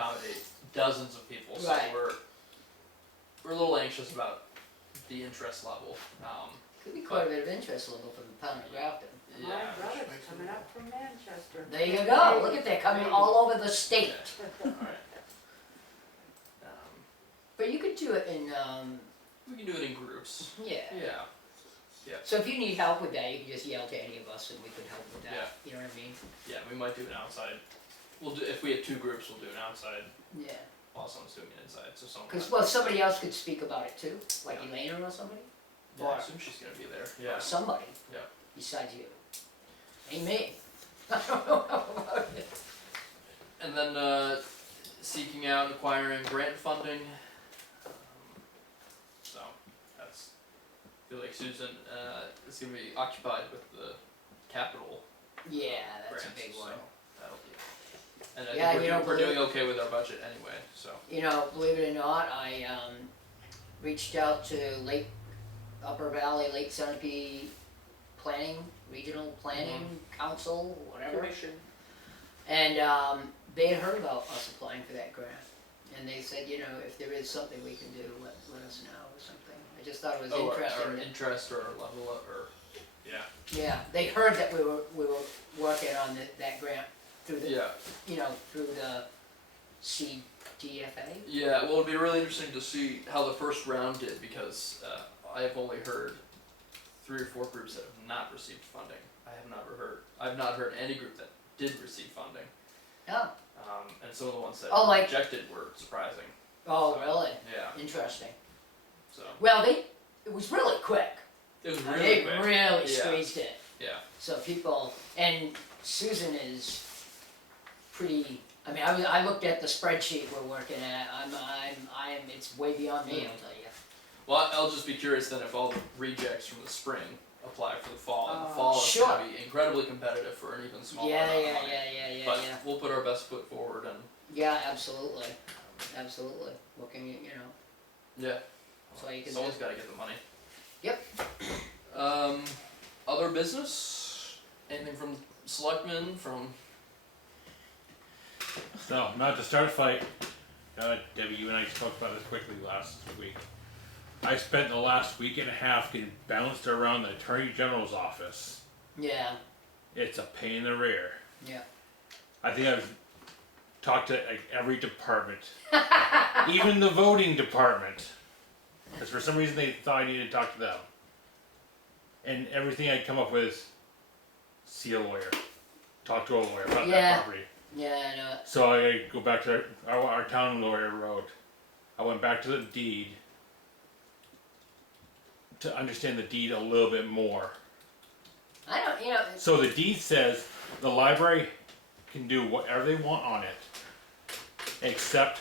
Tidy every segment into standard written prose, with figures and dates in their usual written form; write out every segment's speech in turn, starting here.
accommodate dozens of people, so Right. we're a little anxious about the interest level. Could be quite a bit of interest level from the town of Grafton. Yeah, My which brother's makes coming it- up from Manchester. There you go, look at that, coming all over the state. Alright. But you could do it in, We can do it in groups. yeah. Yeah, So if you need help with that, you can just yell to any of us and we could help with that, Yeah. you know what I mean? yeah, we might do an outside. We'll do, if we have two groups, we'll do an outside Yeah. while someone's doing it inside, so someone. Cause, well, somebody else could speak about it too, like Yeah. Elena or somebody, Yeah, I assume she's gonna be there, yeah. or somebody. Yeah. Besides you. Ain't me. I don't know about it. And then, seeking out and acquiring grant funding. So, that's, I feel like Susan, is gonna be occupied with the capital Yeah, that's grants, a big so one. that'll be. And I Yeah, think you know, we're doing okay with our budget anyway, so. You know, believe it or not, I reached out to Upper Valley Lake Sunapee Planning, Regional Planning Council, whatever. Commission. And they had heard about us applying for that grant. And they said, you know, if there is something we can do, let us know or something. I just thought it was Or interesting. interest or level up or, yeah. Yeah, they heard that we were working on that grant through the, Yeah, you know, through the CDFA. yeah, well, it'd be really interesting to see how the first round did, because, I have only heard 3 or 4 groups that have not received funding. I've not heard any group that did receive funding. Oh, And some of the ones that Oh, like- rejected were surprising, oh, So, really? yeah, Interesting. so, Well, it was really quick. it was really They quick, really Yeah. squeezed it. yeah, So people, and Susan is pretty, I mean, I looked at the spreadsheet we're working at, it's way beyond me, I'll tell you. well, I'll just be curious then if all the rejects from the spring apply for the fall, and the Oh, fall is sure. gonna be incredibly competitive for an even smaller Yeah, amount of yeah, money. yeah, But yeah. we'll put our best foot forward and, Yeah, absolutely, absolutely, looking at, you know, yeah, that's all you can do. someone's gotta get the money. Yep. Other business? Anything from selectmen, from, No, not to start a fight. Debbie, you and I talked about this quickly last week. I spent the last week and a half getting bounced around the Attorney General's office. Yeah, It's a pain in the rear. yeah. I think I've talked to like every department, even the voting department, because for some reason they thought I needed to talk to them. And everything I'd come up with is see a lawyer, talk to a lawyer about Yeah. that property. Yeah, I know it. So I go back to our town lawyer wrote. I went back to the deed to understand the deed a little bit more. I don't, you know, So the deed says the library can do whatever they want on it, except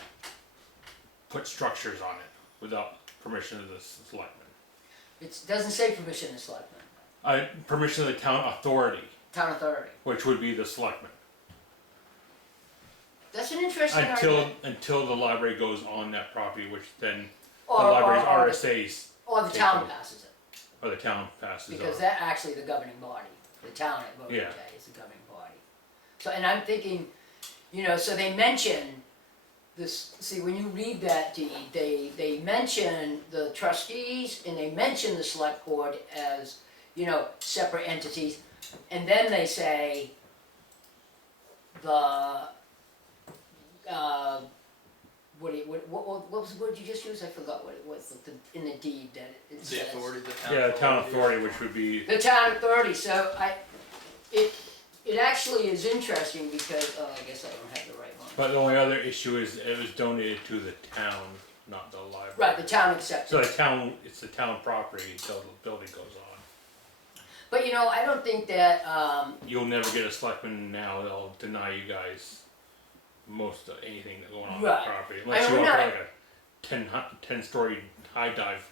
put structures on it without permission of the selectmen. it doesn't say permission of selectmen, Permission of the town authority, town authority. which would be the selectmen. That's an interesting argument. Until the library goes on that property, which then the Or- library's or- RSA's Or the take town over. passes it, or the town passes because on. that actually the governing body, the town at voting Yeah. day is the governing body. So, and I'm thinking, you know, so they mention this, see, when you read that deed, they mention the trustees and they mention the select board as, you know, separate entities, and then they say the, what was the word you just used? I forgot what it was, in the deed that it says. the authority, the town. Yeah, the town authority, which would be, The town authority, so it actually is interesting because, oh, I guess I don't have the right one. but the only other issue is it was donated to the town, not the library. Right, the town accepted. So the town, it's the town property until the building goes on. But you know, I don't think that, You'll never get a selectman now, they'll deny you guys most of anything that's going on on Right. the property. I Unless mean, you we're want not- like a 10-story high dive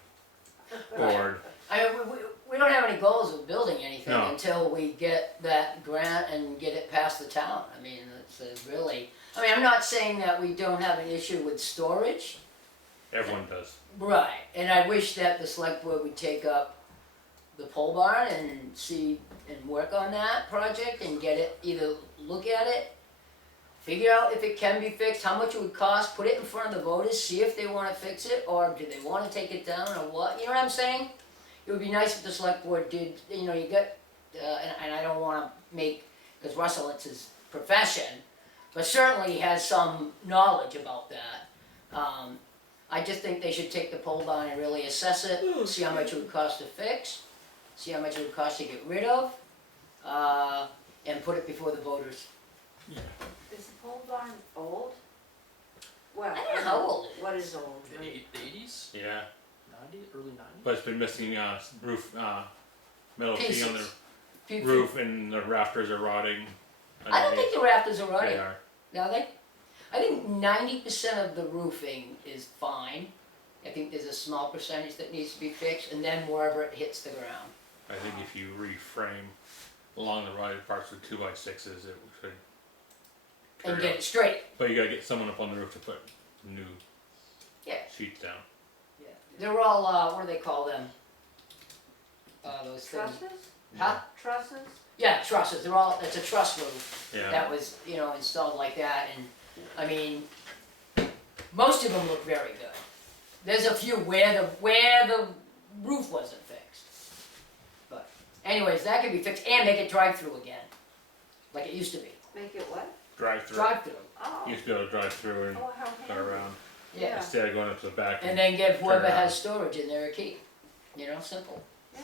Right. board. I mean, we don't have any goals of building anything No. until we get that grant and get it past the town. I mean, it's really, I mean, I'm not saying that we don't have an issue with storage. Everyone does. Right, and I wish that the select board would take up the pole barn and see, and work on that project and get it, either look at it figure out if it can be fixed, how much it would cost, put it in front of the voters, see if they wanna fix it, or do they wanna take it down, or what, you know what I'm saying? It would be nice if the select board did, you know, you got, and I don't wanna make, cause Russell, it's his profession, but certainly he has some knowledge about that. I just think they should take the pole down and really assess it, see how much it would cost to fix, see how much it would cost to get rid of, and put it before the voters. Is the pole barn old? Well, I don't know how old it is. what is old? The eighties, Yeah, 90s, early 90s. but it's been missing roof metal sheet on the Pieces. roof, and the rafters are rotting. I don't think the rafters are They rotting, are. are they? I think 90% of the roofing is fine. I think there's a small percentage that needs to be fixed, and then wherever it hits the ground. I think if you reframe along the rotted parts with 2x6s, it should. And turn get out. it straight. But you gotta get someone up on the roof to put new Yeah. sheets down. Yeah. They're all, what do they call them? Those things. Trusses? Huh? Trusses? Yeah, trusses, they're all, it's a truss roof Yeah. that was, you know, installed like that, and, I mean, most of them look very good. There's a few where the roof wasn't fixed. But anyways, that could be fixed, and make it drive-through again, like it used to be. Make it what? Drive through. Drive-through, Oh. You used to be able to drive through and Oh, how go handy. around yeah. instead of going up to the back. And then give whoever Turn around. has storage in there a key, you know, simple. Yeah.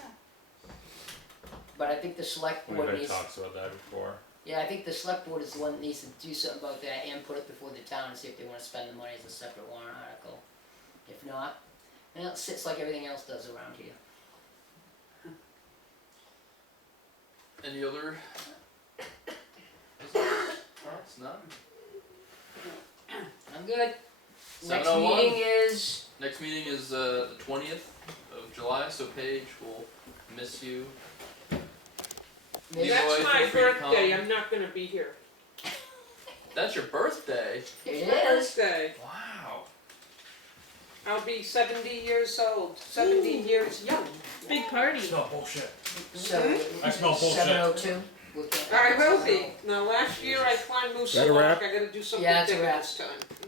But I think the select We've board had needs, talks about that before. yeah, I think the select board is the one that needs to do something about that and put it before the town and see if they wanna spend the money as a separate warrant article. If not, then it sits like everything else does around here. Any other? Thoughts? None? I'm good. Next 7:01. meeting is, Next meeting is the 20th of July, so Paige will miss you. maybe, Leroy, That's my feel free to birthday, come. I'm not gonna be here. That's your birthday? it My is. birthday. Wow. I'll be 70 years old, 70 years young. Big party. Smell bullshit. So, I smell bullshit. 7:02. I will be. Now, last year I climbed Moose That a Rock, wrap? I gotta do something Yeah, it's a different wrap. this time.